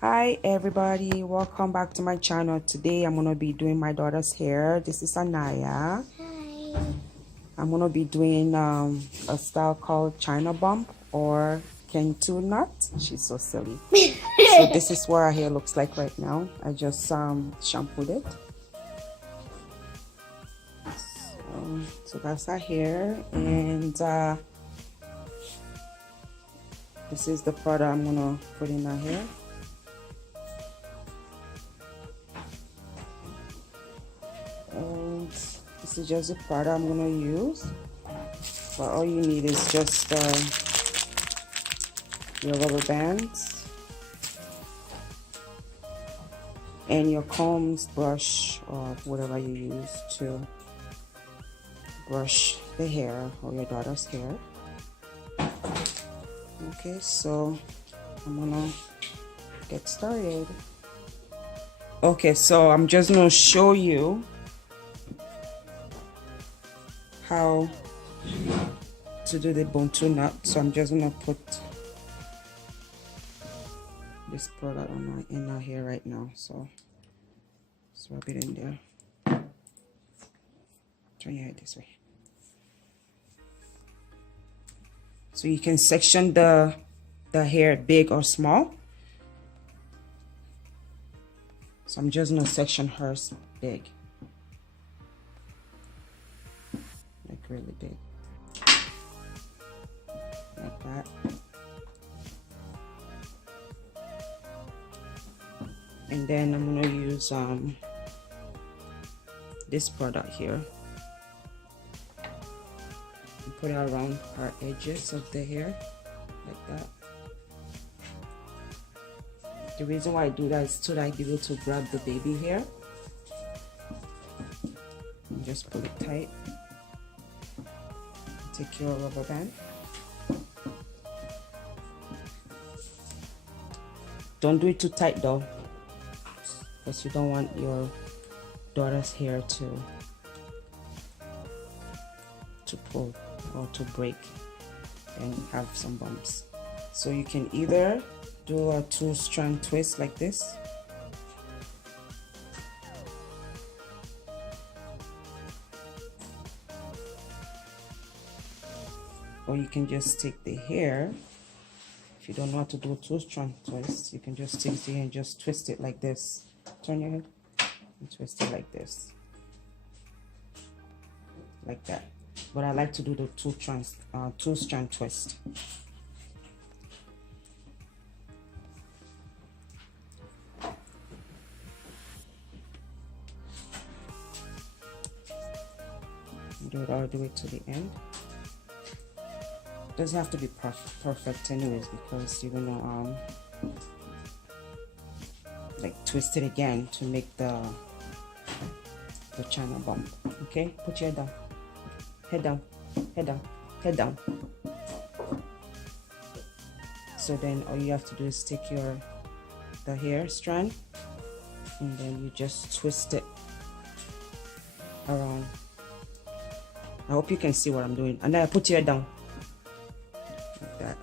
Hi everybody, welcome back to my channel. Today I'm gonna be doing my daughter's hair. This is Anaya. Hi. I'm gonna be doing a style called China bump or Kentoo knot. She's so silly. So this is what her hair looks like right now. I just shampooed it. So that's her hair, and this is the product I'm gonna put in her hair. And this is just the product I'm gonna use. But all you need is just your rubber bands and your combs, brush, or whatever you use to brush the hair or your daughter's hair. Okay, so I'm gonna get started. Okay, so I'm just gonna show you how to do the Kentoo knot. So I'm just gonna put this product on in our hair right now. So just rub it in there. Turn your head this way. So you can section the hair big or small. So I'm just gonna section hers big, like really big, like that. And then I'm gonna use this product here and put it around our edges of the hair, like that. The reason why I do that is so that I be able to grab the baby hair and just pull it tight. Take your rubber band. Don't do it too tight though, because you don't want your daughter's hair to pull or to break and have some bumps. So you can either do a 2-strand twist like this, or you can just take the hair. If you don't know how to do a 2-strand twist, you can just take the hair and just twist it like this. Turn your head and twist it like this, like that. But I like to do the 2-strand twist. Do it all the way to the end. Doesn't have to be perfect anyways, because you're gonna like twist it again to make the China bump. Okay, put your head down, head down, head down, head down. So then all you have to do is take the hair strand and then you just twist it around. I hope you can see what I'm doing. And then I put your head down like that.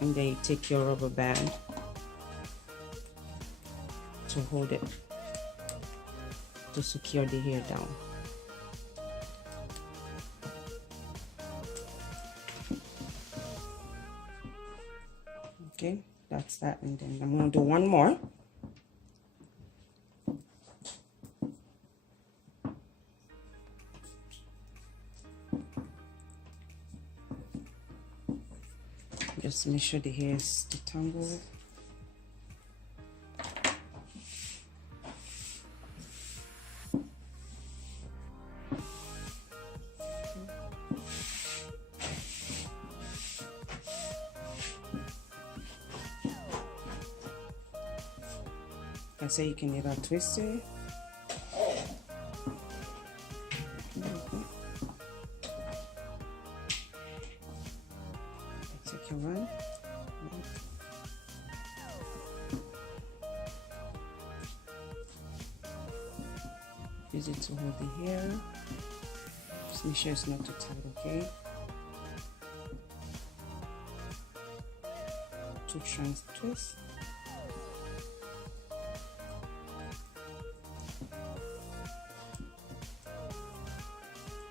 And then you take your rubber band to hold it, to secure the hair down. Okay, that's that. And then I'm gonna do one more. Just make sure the hair is detangled. I say you can either twist it. Take your run. Use it to hold the hair. Just make sure it's not too tight, okay? 2 strands twist.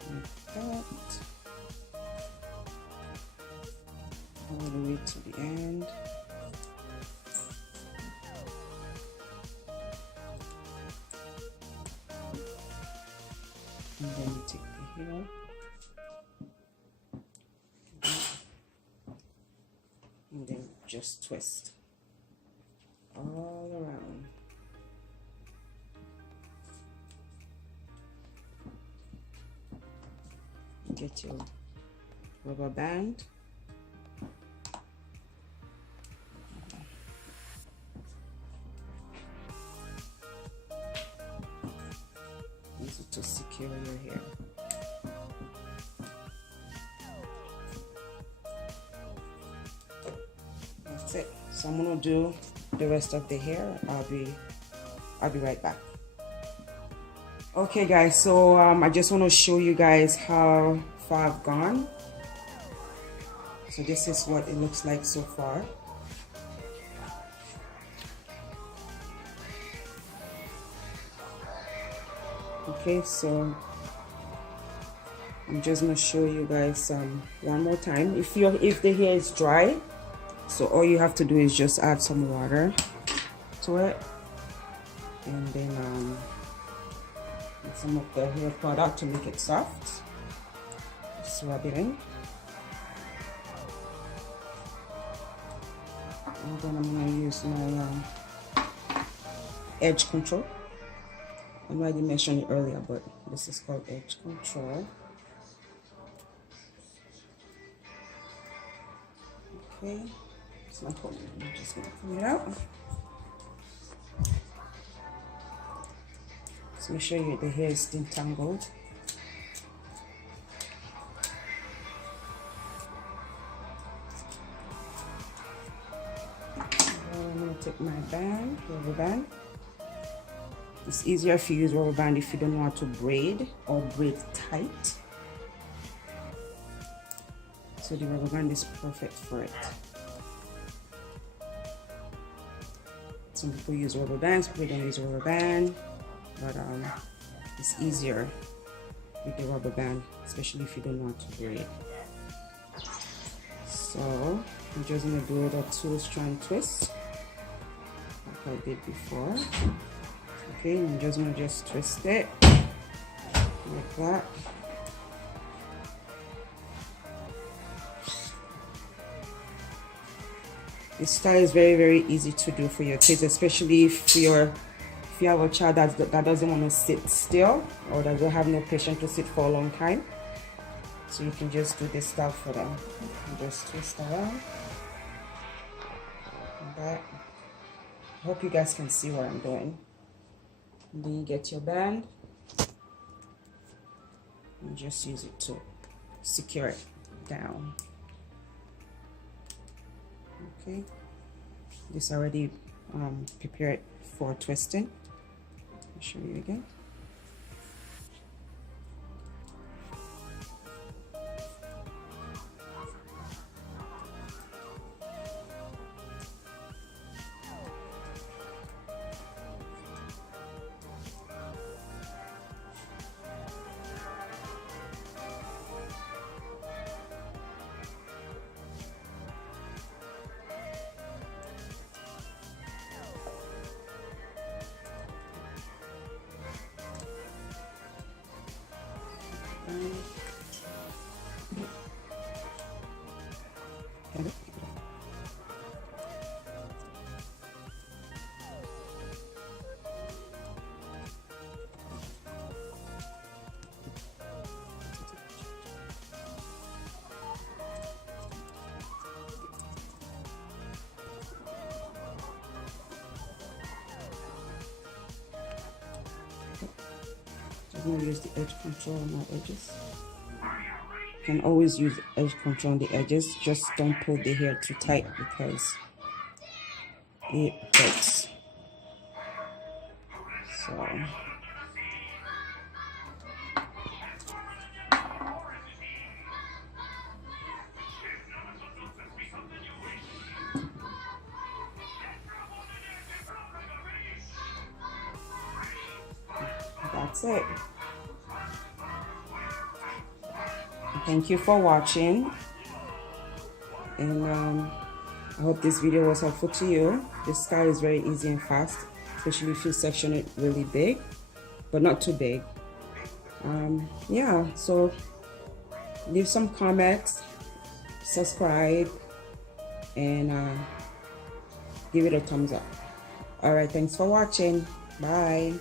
Like that. All the way to the end. And then you take the hair. And then just twist all around. Get your rubber band. Use it to secure your hair. That's it. So I'm gonna do the rest of the hair. I'll be right back. Okay guys, so I just want to show you guys how far I've gone. So this is what it looks like so far. Okay, so I'm just gonna show you guys one more time. If the hair is dry, so all you have to do is just add some water to it, and then some of the hair product to make it soft. Just rub it in, and then I'm gonna use my edge control. I know I didn't mention it earlier, but this is called edge control. Okay, it's not cool. I'm just gonna clean it out. So make sure the hair is detangled. I'm gonna take my band, rubber band. It's easier if you use rubber band if you don't know how to braid or braid tight. So the rubber band is perfect for it. Some people use rubber bands, people don't use rubber band, but it's easier with the rubber band, especially if you don't know how to braid. So I'm just gonna do the 2-strand twist like I did before. Okay, I'm just gonna twist it like that. This style is very easy to do for your kids, especially if you have a child that doesn't want to sit still or that doesn't have no patience to sit for a long time. So you can just do this style for them. You just twist around like that. I hope you guys can see what I'm doing. And then you get your band and just use it to secure it down. Okay, this already prepared for twisting. I'll show you again. I'm going to use the edge control on my edges. You can always use edge control on the edges, just don't pull the hair too tight because it hurts. So that's it. Thank you for watching, and I hope this video was helpful to you. This style is very easy and fast, especially if you section it really big, but not too big. Yeah, so leave some comments, subscribe, and give it a thumbs up. All right, thanks for watching. Bye.